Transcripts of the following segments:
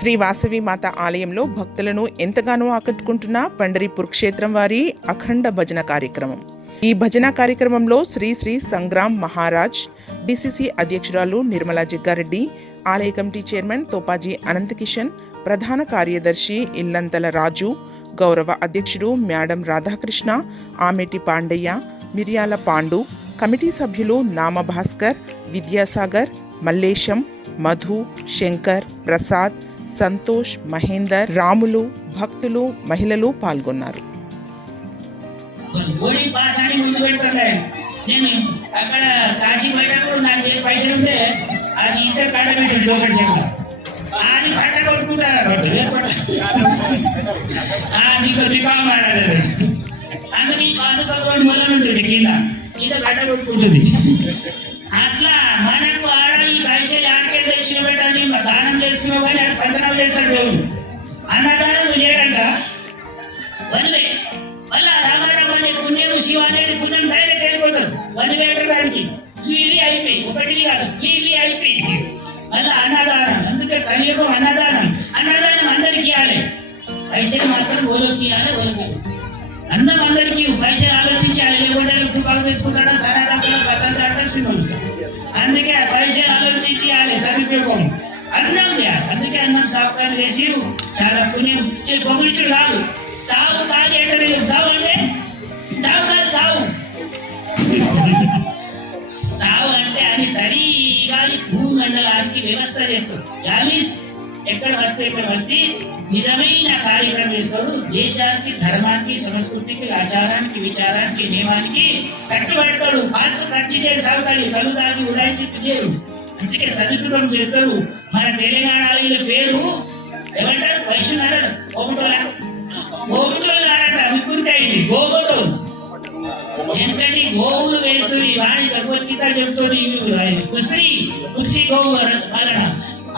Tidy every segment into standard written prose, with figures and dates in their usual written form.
శ్రీ వాసవి మాత ఆలయంలో భక్తులను ఎంతగానో ఆకట్టుకుంటున్న పండరీపూర్ క్షేత్రం వారి అఖండ భజన కార్యక్రమం. ఈ భజన కార్యక్రమంలో శ్రీ శ్రీ సంగ్రామ్ మహారాజ్, డిసిసి అధ్యక్షురాలు నిర్మలా జగ్గారెడ్డి, ఆలయ కమిటీ చైర్మన్ తోపాజీ అనంతకిషన్, ప్రధాన కార్యదర్శి ఇల్లంతల రాజు, గౌరవ అధ్యక్షుడు మేడం రాధాకృష్ణ, ఆమెటి పాండయ్య, మిర్యాల పాండు, కమిటీ సభ్యులు నామ భాస్కర్, విద్యాసాగర్, మల్లేశం, మధు, శంకర్, ప్రసాద్, సంతోష్, మహేందర్, రాములు, భక్తులు, మహిళలు పాల్గొన్నారు. అక్కడ కాశీ పోయినప్పుడు నా చేతి పైసలు ఉంటే అది ఇంటర్ కట్ట పెట్టింది లోకల్ చెక్క అది కట్ట కొట్టుకుంటారు నీకు రికామ్ మారాలి అందుకే పాదుకోవాలి మొదలు ఉంటుంది కింద ఇంత కట్ట కొట్టుకుంటుంది. అట్లా మనకు ఆడ ఈ పైసలు ఆడికే తెచ్చిన పెట్టాలి దానం చేస్తున్నావు కానీ అది ప్రసనం చేస్తాడు అన్నదానం చేయడంట వదిలే మళ్ళా రామారావు అనే పుణ్యం శివ అనేది పుణ్యం డైరెక్ట్ వెళ్ళిపోతారు వదిలేయడానికి ఇవి అయిపోయి ఒకటి కాదు ఇవి అయిపోయి మళ్ళీ అన్నదానం. అందుకే కలియుగం అన్నదానం అందరికి ఇవ్వాలి, పైసలు మాత్రం ఓలోకి ఇవ్వాలి. ఓలోకి అన్నం అందరికీ పైసలు ఆలోచించి లేకుండా ఎప్పుడు బాగా తెచ్చుకుంటాడో సరారాకులో బట్టలు తాడతాడు సినిమాలు. అందుకే పైసలు ఆలోచించి ఇవ్వాలి సదుపయోగం అన్నం చేయాలి. అందుకే అన్నం సాఫ్ట్వేర్ చేసి చాలా పుణ్యం. ఇది పొగిడిచుడు కాదు, సాగు బాగా ఏంటో సాగు అంటే సాగు కాదు సాగు సాగు అంటే అది సరిగా భూమండలానికి వ్యవస్థ చేస్తారు. కానీ ఎక్కడ వస్తే ఇక్కడ వచ్చి నిజమైన కార్యక్రమం చేస్తారు. దేశానికి, ధర్మానికి, సంస్కృతికి, ఆచారానికి, విచారానికి, నియమానికి కట్టుబడతాడు. పాత్ర ఖర్చు చేసి సాగుతాడు, కలుగుతాడు, ఉడాయించి చేయరు. అందుకే సదుపయోగం చేస్తారు. మన తెలంగాణ పేరు ఏమంటారు? వైష్ణు అన్నాడు గోగుటోళ్ళు అన్నట వికృతయింది గోగుటోళ్ళు. ఎందుకంటే గోవులు వేస్తుంది వాడి భగవద్గీత చెప్తుంది. కృషి గోవు వలన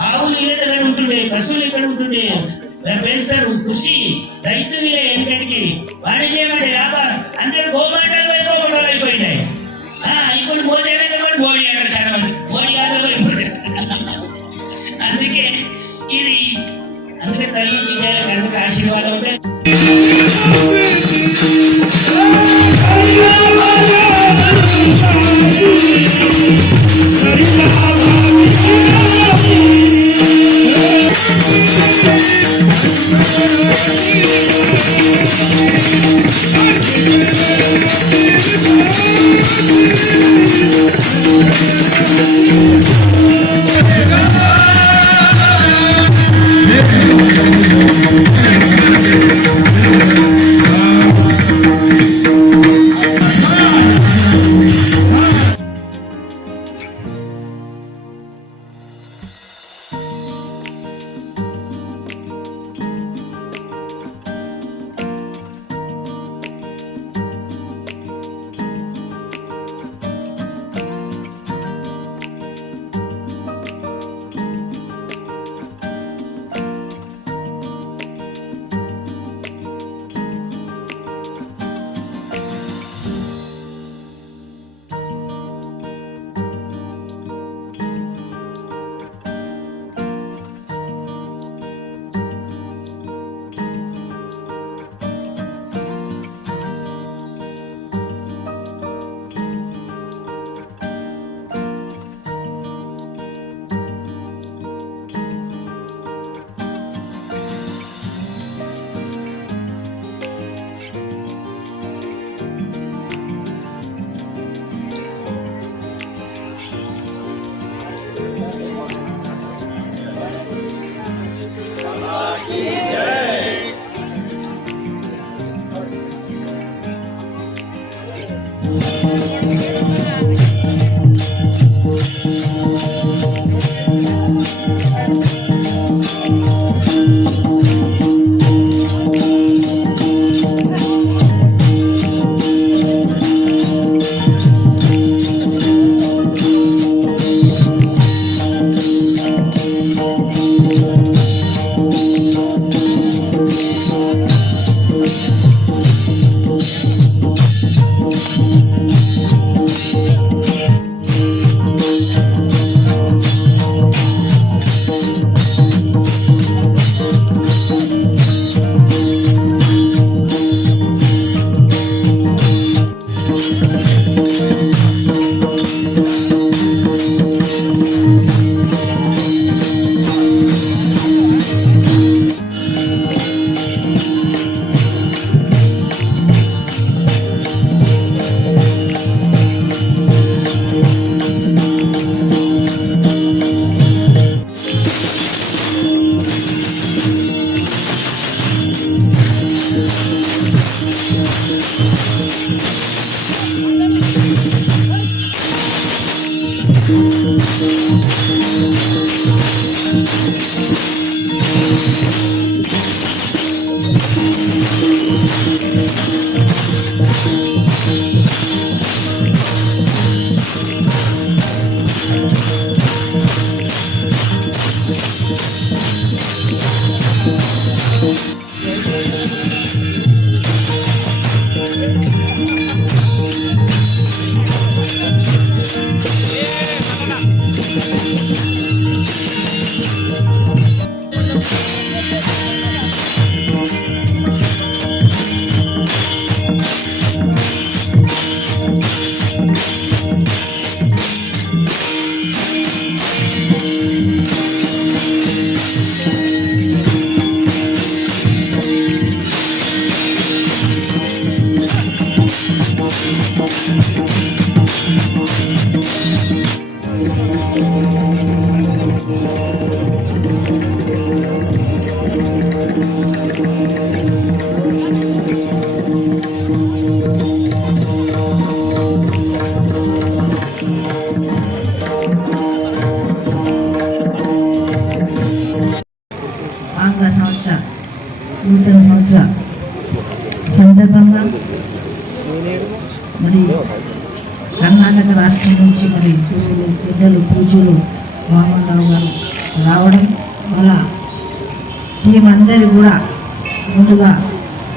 ఆవులు ఇక్కడ ఉంటుండే, పశువులు ఇక్కడ ఉంటుండే పెంచుతారు. కృషి రైతులే ఎందుకంటే వాణిజ్యమంటే వ్యాపారం. అందరూ గోమాటలు గోగుటోళ్ళు అయిపోయినాయి. ఇప్పుడు మోదీ మోడీ అంటారు చాలా మంది, మోడీ గారు అయిపోయారు. అందుకే ఇది అందుకే తల్లి విజయాలకు అందుకు ఆశీర్వాదం ఉంటే ఆంగ్ల సంవత్సర నూతన సంవత్సర సందర్భంగా మరి కర్ణాటక రాష్ట్రం నుంచి మరి గురువులు పెద్దలు పూజలు వామనరావు గారు రావడం వాళ్ళ టీం అందరి కూడా ముందుగా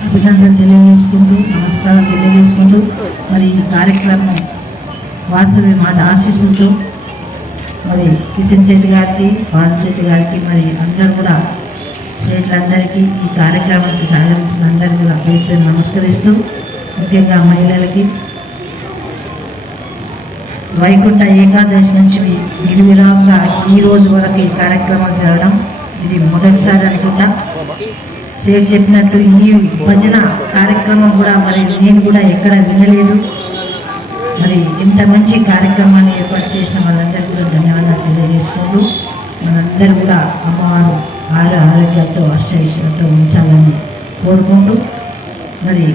అభినందనలు తెలియజేసుకుంటూ నమస్కారాలు తెలియజేసుకుంటూ మరి ఈ కార్యక్రమం వాసవి మాత ఆశీస్సులతో మరి కిషన్ శెట్టి గారికి పాల్ శెట్టి గారికి మరి అందరు కూడా స్నేహితులందరికీ ఈ కార్యక్రమానికి సహకరించిన అందరికీ కూడా పేరు నమస్కరిస్తూ ముఖ్యంగా మహిళలకి వైకుంఠ ఏకాదశి నుంచి నిర్విరామంగా ఈ రోజు వరకు ఈ కార్యక్రమాలు జరగడం ఇది మొదటిసారి అనుకుంటా. సేట్ చెప్పినట్టు ఈ భజన కార్యక్రమం కూడా మరి నేను కూడా ఎక్కడ వినలేదు. మరి ఇంత మంచి కార్యక్రమాన్ని ఏర్పాటు చేసిన వాళ్ళందరికీ కూడా ధన్యవాదాలు తెలియజేసుకుంటూ మనందరూ కూడా అమ్మవారు ఆరోగ్యాలతో అష్టైశ్వర్యంతో ఉంచాలని కోరుకుంటూ మరి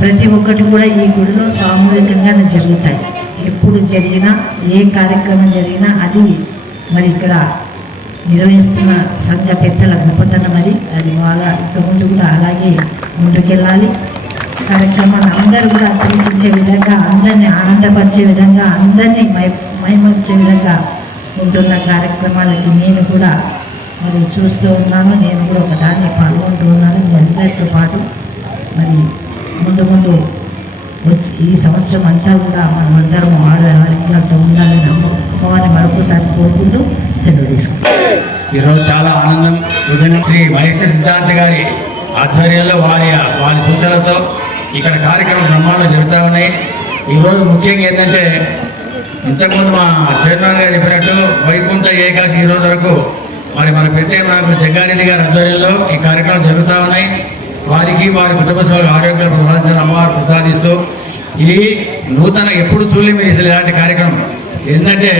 ప్రతి ఒక్కటి కూడా ఈ గుడిలో సామూహికంగానే జరుగుతాయి. ఎప్పుడు జరిగినా ఏ కార్యక్రమం జరిగినా అది మరి ఇక్కడ నిర్వహిస్తున్న సంఘ పెద్దల గొప్పతనం అది వాళ్ళ ఇక ముందు కూడా అలాగే ముందుకెళ్ళాలి. కార్యక్రమాన్ని అందరూ కూడా తిరిగించే విధంగా, అందరినీ ఆనందపరిచే విధంగా, అందరినీ మైమర్చే విధంగా ఉంటున్న కార్యక్రమాలకి నేను కూడా మరి చూస్తూ ఉన్నాను. నేను కూడా ఒక దాన్ని పాల్గొంటూ ఉన్నాను మీ అందరితో పాటు. మరి ముందు ముందు వచ్చి ఈ సంవత్సరం అంతా కూడా మనం అందరం ఆరోగ్యాలతో ఉండాలని అమ్మవారిని మరొకసారి కోరుకుంటూ సెలవు తీసుకుంటాం. ఈరోజు చాలా ఆనందం. శ్రీ వైఎస్ సిద్ధార్థ గారి ఆధ్వర్యంలో వారి సూచనలతో ఇక్కడ కార్యక్రమం బ్రహ్మాండం జరుగుతూ ఉన్నాయి. ఈరోజు ముఖ్యంగా ఏంటంటే ఇంతకుముందు మా చైర్మన్ గారు చెప్పినట్టు వైకుంఠ ఏకాదశి ఈ రోజు వరకు మరి మన పెద్ద నాయకులు జగ్గారెడ్డి గారి ఆధ్వర్యంలో ఈ కార్యక్రమాలు జరుగుతూ ఉన్నాయి. వారికి వారి కుటుంబ సభ్యులకు ఆరోగ్యాలు ప్రసాదించిన అమ్మవారు ప్రసాదిస్తూ ఇది నూతన ఎప్పుడు చూడలేము ఇలాంటి కార్యక్రమం. ఏంటంటే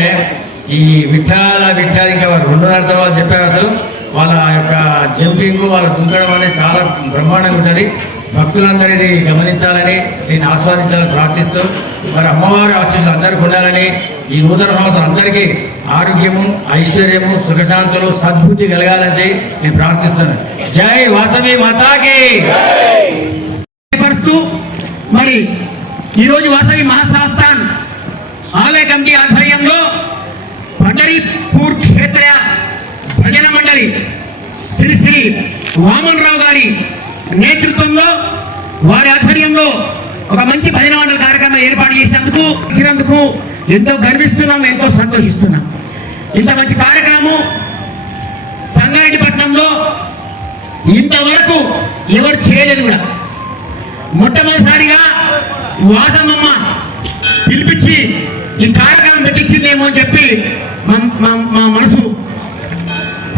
ఈ విఠాల ఇంకా వారు 2.5 తర్వాత చెప్పారు. అసలు వాళ్ళ యొక్క జంపింగ్ వాళ్ళ దుంకడం అనేది చాలా బ్రహ్మాండంగా ఉంటుంది. భక్తులందరినీ గమనించాలని దీన్ని ఆస్వాదించాలని ప్రార్థిస్తూ మరి అమ్మవారి ఆశీస్సులు అందరికీ ఉండాలని ఈ నూతన సంవత్సరం అందరికీ ఆరోగ్యము, ఐశ్వర్యము, సుఖశాంతులు, సద్బుద్ధి కలగాలని నేను ప్రార్థిస్తున్నాను. జై వాసవి మాతాకి. మరి ఈరోజు వాసవి మహాసంస్థాన్ ఆలయ కమిటీ ఆధ్వర్యంలో పండరీపూర్ క్షేత్ర భజన మండలి శ్రీ శ్రీ వామనరావు గారి నేతృత్వంలో వారి ఆధ్వర్యంలో ఒక మంచి భజన మండలి కార్యక్రమం ఏర్పాటు చేసినందుకు ఎంతో గర్విస్తున్నాం, ఎంతో సంతోషిస్తున్నాం. ఇంత మంచి కార్యక్రమం సంగారెడ్డిపట్నంలో ఇంతవరకు ఎవరు చేయలేదు కూడా. మొట్టమొదటిసారిగా వాసమ్మ పిలిపించి ఈ కార్యక్రమం పెట్టించిందేమో అని చెప్పి మా మనసు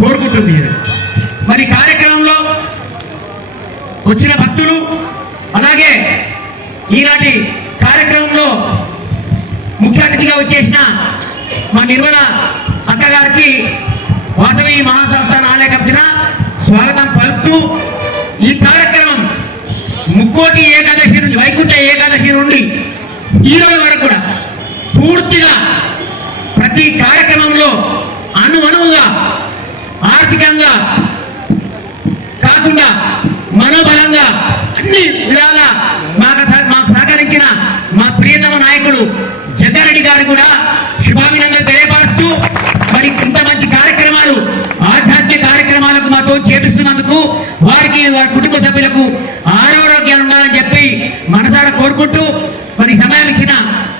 కోరుకుంటుంది. మరి కార్యక్రమంలో వచ్చిన భక్తులు, అలాగే ఈనాటి కార్యక్రమంలో ముఖ్య అతిథిగా వచ్చేసిన మా నిర్మల అక్క గారికి వాసవి మహాసంస్థాన ఆలయ కమిటీ స్వాగతం పలుకుతూ ఈ కార్యక్రమం ముక్కోటి ఏకాదశి నుండి, వైకుంఠ ఏకాదశి నుండి ఈ రోజు వరకు కూడా అణువణువుగా ఆర్థికంగా కాకుండా మనోబలంగా అన్ని విధాల మాకు సహకరించిన మా ప్రియతమ నాయకుడు జగ్గారెడ్డి గారు కూడా శుభాభినందనలు తెలియపరుస్తూ మరి ఇంత మంచి కార్యక్రమాలు ఆధ్యాత్మిక కార్యక్రమాలకు మాతో చేపిస్తున్నందుకు వారికి వారి కుటుంబ సభ్యులకు ఆరోగ్యాలు ఉండాలని చెప్పి మనసారా కోరుకుంటూ మరి సమయం ఇచ్చిన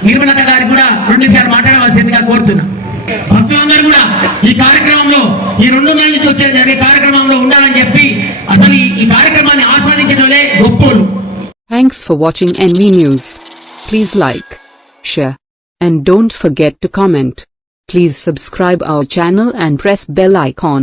నిర్మలత గారికి కూడా 2 నిమిషాలు మాట్లాడవలసిందిగా కోరుతున్నా. భక్తులందరూ కూడా ఈ కార్యక్రమంలో ఈ 2 నెలల నుంచి వచ్చే జరిగే కార్యక్రమంలో ఉండాలని చెప్పి అసలు ఈ కార్యక్రమాన్ని ఆస్వాదించడమే గొప్పోలు. Thanks for watching NV News. Please like, share, and don't forget to comment. Please subscribe our channel and press bell icon.